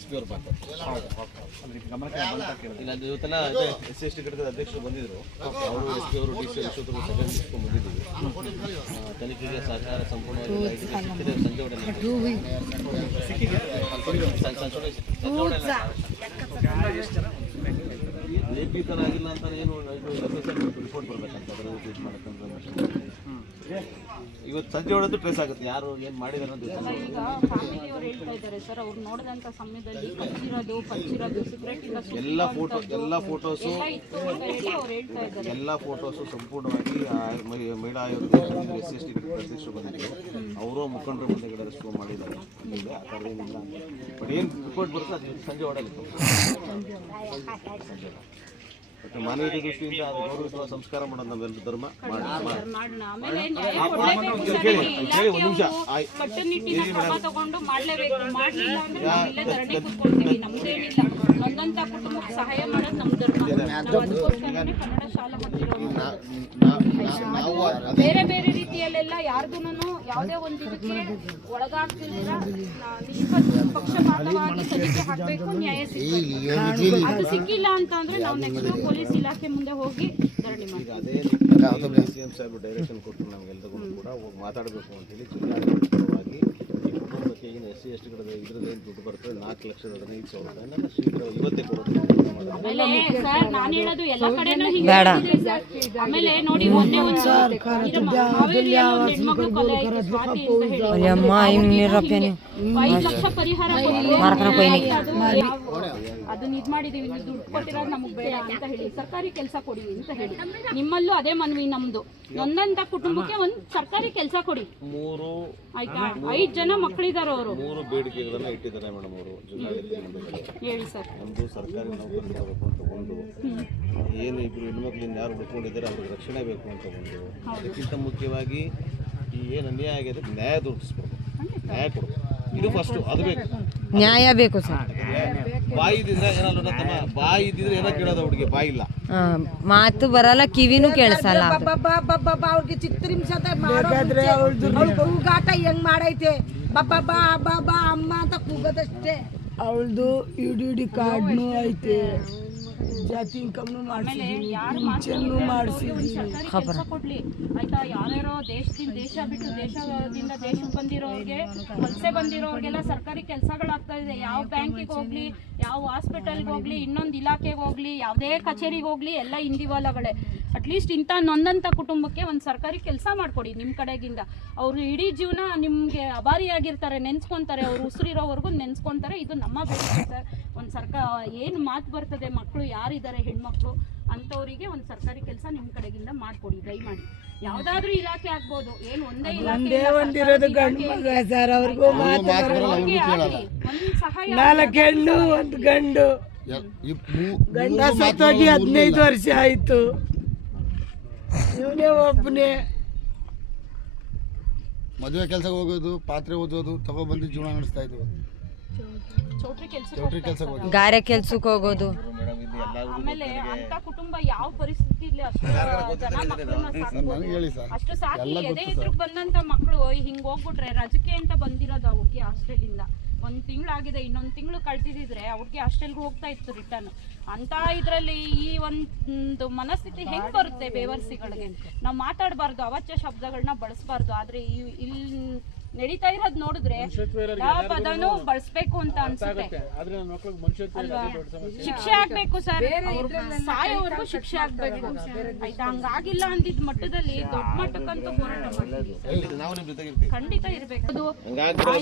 SP ಅವರು ಮಾಡ್ತಾರೆ. ಇಲ್ಲ ಇವತ್ತೆಲ್ಲ SC ಘಟಕದ ಅಧ್ಯಕ್ಷರು ಬಂದಿದ್ರು, ಅವರು SP ಅವರು DC ಅಧ್ಯಕ್ಷರು ಸಭೆ ಬಂದಿದ್ದೀವಿ. ತನಿಖೆಗೆ ಸಹಕಾರ ಸಂಪೂರ್ಣವಾಗಿ ಸಂಜೆ ಲೇಖಿತರಾಗಿಲ್ಲ ಅಂತ ಏನು ರಿಪೋರ್ಟ್ ಬರ್ಬೇಕಂತ ಟ್ರೀಟ್ ಮಾಡಕ್ಕಂತ ಇವತ್ತು ಸಂಜೆ ಒಳಗೆ ಟ್ರೇಸ್ ಆಗುತ್ತೆ ಯಾರು ಏನು ಮಾಡಿದಾರೆ ಅಂತ. ಈಗ ಫ್ಯಾಮಿಲಿಯವರು ಹೇಳ್ತಾ ಇದ್ದಾರೆ ಸರ್, ಅವ್ರು ನೋಡಿದಂಥ ಸಮಯದಲ್ಲಿ ಪಚ್ಚಿರೋದು ಸಿಗರೇಟ್ ಎಲ್ಲ ಫೋಟೋಸು ಎಲ್ಲ ಫೋಟೋಸು ಸಂಪೂರ್ಣವಾಗಿ ಮಹಿಳಾ ಆಯೋಗದ SC ST ಅಧ್ಯಕ್ಷರು ಬಂದಿದ್ದರು, ಅವರು ಮುಖಂಡರು ಮುಂದೆಗಡೆ ರೆಸ್ಪೋ ಮಾಡಿದ್ದಾರೆ. ಇದೆ ಆ ಥರ ಏನಿಲ್ಲ, ಬಟ್ ಏನು ರಿಪೋರ್ಟ್ ಬರುತ್ತೆ ಅದು ಸಂಜೆ ಒಳಗೆ ಬಟ್ ಮಾನವೀಯ ದೃಷ್ಟಿಯಿಂದ ಅದು ಗೌರವಿಸುವ ಸಂಸ್ಕಾರ ಮಾಡೋದು ನಮ್ಮೆಲ್ಲರ ಧರ್ಮ. ಹೇಳಿ ಒಂದು ನಿಮಿಷ ತಗೊಂಡು ಮಾಡಲೇಬೇಕು, ಮಾಡಲಿಲ್ಲ ನೊಂದಂತ ಕುಟುಂಬಕ್ಕೆ ಸಹಾಯ ಮಾಡೋದು ನಮ್ಮ ಧರ್ಮ. ಕನ್ನಡ ಶಾಲೆ ಬೇರೆ ಬೇರೆ ರೀತಿಯಲ್ಲೆಲ್ಲ ಯಾರ್ಗೂನು ಯಾವುದೇ ಒಂದು ಇದಕ್ಕೆ ಒಳಗಾಗ್ತಿಲ್ಲ, ನಿಷ್ಪಕ್ಷಪಾತವಾಗಿ ತನಿಖೆ ಹಾಕಬೇಕು, ನ್ಯಾಯ ಸಿಗಬೇಕು. ಅದು ಸಿಕ್ಕಿಲ್ಲ ಅಂತ ಅಂದ್ರೆ ನಾವು ನೆಕ್ಸ್ಟ್ ಪೊಲೀಸ್ ಇಲಾಖೆ ಮುಂದೆ ಹೋಗಿ ಧರಣಿ ಮಾಡ್ತೀವಿ. CM ಸಾಹೇಬ್ ಡೈರೆಕ್ಷನ್ ಕೊಟ್ಟು ನಮಗೆಲ್ಲರಿಗೂ ಕೂಡ ಹೋಗಿ ಮಾತಾಡಬೇಕು ಅಂತೇಳಿ ಜಿಲ್ಲಾಡಳಿತವಾಗಿ ಈ ಕುಟುಂಬಕ್ಕೆ ಏನು SC ST ಇದ್ರದ್ದು ಏನು ದುಡ್ಡು ಬರ್ತದೆ 4,15,000 ಶೀಘ್ರ ಇವತ್ತೇ ಕೊಡೋದು. ಆಮೇಲೆ ಸರ್ ನಾನು ಹೇಳೋದು ಎಲ್ಲ ಕಡೆನೂ ಹಿಂಗೆ ಆಮೇಲೆ ನೋಡಿ ಮೊನ್ನೆ ಒಂದು ಹೆಣ್ಮಗಳು ಕೊಲೆ ಆಯ್ತು ಸ್ವಾತಿ ಅಂತ ಹೇಳಿ 5 ಲಕ್ಷ ಪರಿಹಾರ ಅದನ್ನ ಇದು ಮಾಡಿದೀವಿ, ನೀವು ದುಡ್ಡು ಕೊಟ್ಟಿರೋದು ನಮಗೆ ಬೇಡ ಅಂತ ಹೇಳಿ ಸರ್ಕಾರಿ ಕೆಲಸ ಕೊಡಿ ಅಂತ ಹೇಳಿ. ನಿಮ್ಮಲ್ಲೂ ಅದೇ ಮನವಿ ನಮ್ದು, ಒಂದಂತ ಕುಟುಂಬಕ್ಕೆ ಒಂದು ಸರ್ಕಾರಿ ಕೆಲಸ ಕೊಡಿ. ಆಯ್ತಾ, 5 ಜನ ಮಕ್ಕಳಿದ್ದಾರೆ, ಅವರು 3 ಬೇಡಿಕೆಗಳನ್ನ ಇಟ್ಟಿದ್ದಾರೆ ಮೇಡಮ್ ಅವರು ಜಿಲ್ಲಾಡಳಿತ. ಹೇಳಿ ಸರ್. ಒಂದು ಸರ್ಕಾರಿ ನೌಕರರು ತಗೋಬೇಕು ಅಂತ ಒಂದು, ಏನು ಇಬ್ಬರು ಹೆಣ್ಮಕ್ಳಿಂದ ಯಾರು ಹುಡ್ಕೊಂಡಿದ್ದಾರೆ ಅವ್ರಿಗೆ ರಕ್ಷಣೆ ಬೇಕು ಅಂತ ಒಂದು, ಅದಕ್ಕಿಂತ ಮುಖ್ಯವಾಗಿ ಈ ಏನು ಅನ್ಯಾಯ ಆಗಿದೆ ನ್ಯಾಯ ದೊರಕಿಸ್ಬೇಕು, ನ್ಯಾಯ ಕೊಡಬೇಕು. ಇದು ಫಸ್ಟ್, ಅದು ಬೇಕು, ನ್ಯಾಯ ಬೇಕು ಸರ್. ಬಾಯಿ ಇದ್ದಿದ್ರೆ ಏನಾದ್ರು ಬಾಯಿ ಇದ್ದಿದ್ರೆ ಏನೋ ಕೇಳೋದು, ಹುಡುಗಿ ಬಾಯಿ ಇಲ್ಲ, ಮಾತು ಬರಲ್ಲ, ಕಿವಿನೂ ಕೇಳಿಸಲ್ಲ. ಅವ್ರಿಗೆ ಚಿತ್ರಹಿಂಸೆ ಮಾಡೋದ್ರೆ ಕೂಗಾಟ ಹೆಂಗ್ ಮಾಡೈತೆ, ಬಾಬಾ ಅಮ್ಮ ಅಂತ ಕೂಗೋದಷ್ಟೇ. ಅವಳದು ಇಡಿ ಕಾರ್ಡ್ನು ಐತೆ, ಜಾತಿ ಇನ್ಕಮ್ನು ಕೊಡ್ಲಿ. ಆಯ್ತಾ, ಯಾರ್ಯಾರೋ ದೇಶ ಬಿಟ್ಟು ದೇಶದಿಂದ ದೇಶಕ್ಕೆ ಬಂದಿರೋರಿಗೆ, ವಲಸೆ ಬಂದಿರೋರಿಗೆಲ್ಲ ಸರ್ಕಾರಿ ಕೆಲಸಗಳಾಗ್ತಾ ಇದೆ. ಯಾವ ಬ್ಯಾಂಕಿಗೆ ಹೋಗ್ಲಿ, ಯಾವ ಹಾಸ್ಪಿಟಲ್ಗೆ ಹೋಗ್ಲಿ, ಇನ್ನೊಂದು ಇಲಾಖೆಗೆ ಹೋಗ್ಲಿ, ಯಾವುದೇ ಕಚೇರಿಗೆ ಹೋಗ್ಲಿ, ಎಲ್ಲ ಹಿಂದಿವಾಲಗಳೇ. ಅಟ್ಲೀಸ್ಟ್ ಇಂಥ ನೊಂದಂಥ ಕುಟುಂಬಕ್ಕೆ ಒಂದು ಸರ್ಕಾರಿ ಕೆಲಸ ಮಾಡಿಕೊಡಿ ನಿಮ್ಮ ಕಡೆಗಿಂದ. ಅವರು ಇಡೀ ಜೀವನ ನಿಮಗೆ ಅಭಾರಿಯಾಗಿರ್ತಾರೆ, ನೆನೆಸ್ಕೊತಾರೆ, ಅವ್ರು ಉಸಿರಿರೋವರೆಗೂ ನೆನೆಸ್ಕೊತಾರೆ. ಇದು ನಮ್ಮ ಬೇಡಿಕೆ ಸರ್. ಒಂದು ಸರ್ಕಾರ ಏನು ಮಾತು ಬರ್ತದೆ, ಮಕ್ಕಳು ಯಾರಿದ್ದಾರೆ ಹೆಣ್ಮಕ್ಳು ಅಂಥವರಿಗೆ ಒಂದು ಸರ್ಕಾರಿ ಕೆಲಸ ನಿಮ್ಮ ಕಡೆಗಿಂದ ಮಾಡಿಕೊಡಿ ದಯಮಾಡಿ. ಯಾವುದಾದ್ರೂ ಇಲಾಖೆ ಆಗ್ಬೋದು, ಏನು ಒಂದೇ ಇಲಾಖೆ ಒಂದಿರೋದು ಗಂಡು ಮಗ ಸರ್, ಅವ್ರಿಗೂ ಒಂದು ಸಹಾಯ. 4 ಹೆಣ್ಣು 1 ಗಂಡು, ಗಂಡ ಸತ್ತೋಗಿ 15 ವರ್ಷ ಆಯ್ತು, ಇವನೇ ಒಬ್ಬನೇ. ಮದುವೆ ಕೆಲಸಕ್ಕೆ ಹೋಗೋದು, ಪಾತ್ರೆ ಓದೋದು, ತಗೊಬಂದು ಜೀವನ ನಡೆಸ್ತಾ ಇದ್ವು. ಚೌಟ್ರಿ ಕೆಲಸ, ಗಾರೆ ಕೆಲ್ಸಕ್ಕೆ ಹೋಗೋದು. ಆಮೇಲೆ ಅಂತ ಕುಟುಂಬ ಯಾವ ಪರಿಸ್ಥಿತಿಯಲ್ಲಿ ಅಷ್ಟು ಜನ ಮಕ್ಕಳನ್ನ ಅಷ್ಟು ಸಾಕಿ ಎದೆ ಎದುರು ಬಂದಂತ ಮಕ್ಕಳು ಹಿಂಗ್ ಹೋಗ್ಬಿಟ್ರೆ, ರಜಕ್ಕೆ ಅಂತ ಬಂದಿರೋದು ಆ ಹುಡುಗಿ ಹಾಸ್ಟೆಲಿಂದ 1 ತಿಂಗಳಾಗಿದೆ, ಇನ್ನೊಂದು ತಿಂಗಳು ಕಳ್ತಿದ್ರೆ ಅವ್ರಿಗೆ ಹಾಸ್ಟೆಲ್ಗೆ ಹೋಗ್ತಾ ಇತ್ತು ರಿಟರ್ನ್. ಅಂತ ಇದ್ರಲ್ಲಿ ಈ ಒಂದು ಮನಸ್ಥಿತಿ ಹೆಂಗ್ ಬರುತ್ತೆ ಬೇವರ್ಸಿಗಳಿಗೆ? ನಾವು ಮಾತಾಡಬಾರ್ದು, ಅವಾಚ್ಯ ಶಬ್ದಗಳನ್ನ ಬಳಸಬಾರ್ದು. ಆದ್ರೆ ಇಲ್ಲಿ ನಡೀತಾ ಇರೋದು ನೋಡಿದ್ರೆ ಯಾವ ಪದನೂ ಬಳಸ್ಬೇಕು ಅಂತ ಅನ್ಸುತ್ತೆ ಅಲ್ವಾ? ಶಿಕ್ಷೆ ಆಗ್ಬೇಕು ಸರ್, ಸಾಯೋವರೆಗೂ ಶಿಕ್ಷೆ ಆಗ್ಬೇಕು. ಆಯ್ತಾ, ಹಂಗಾಗಿಲ್ಲ ಅಂದಿದ್ ಮಟ್ಟದಲ್ಲಿ ದೊಡ್ಡ ಮಟ್ಟಕ್ಕಂತೂ ಹೋರಾಟ ಮಾಡ್ತೀವಿ, ಖಂಡಿತ ಇರ್ಬೇಕು. ಅದು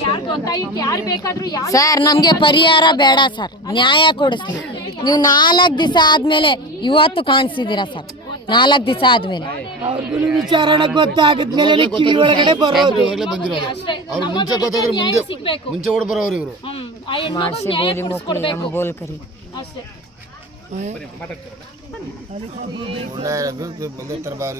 ಯಾರ್ದು ಒತ್ತಾಯಕ್ಕೆ ಯಾರು ಬೇಕಾದ್ರೂ ಸರ್, ನಮ್ಗೆ ಪರಿಹಾರ ಬೇಡ ಸರ್, ನ್ಯಾಯ ಕೊಡಿಸ್ತೀವಿ. ನೀವು 4 ದಿವಸ ಆದ್ಮೇಲೆ ಇವತ್ತು ಕಾಣಿಸಿದೀರಾ ಸರ್, 4 ದಿವಸ ಆದ್ಮೇಲೆ ಅವ್ರಿಗೂ ವಿಚಾರಣೆ ಗೊತ್ತಾಗದ್ಮೇಲೆ ಕಿವಿ ಒಳಗಡೆ ಬರೋದು. ಅವ್ರು ಮುಂಚೆ ಗೊತ್ತಾದ್ರೆ ಮುಂಚೆ ಓಡ್ ಬರೋರು ಇವರು. ಮಾಡಿಸಿ ಬೋಲಿ ಮುಕ್ಲಿ ನಮ್ಮ ಬೋಲ್ ಕರಿ ಅಷ್ಟೇ. ಬಂದೇ ತರ ಬಾರಿ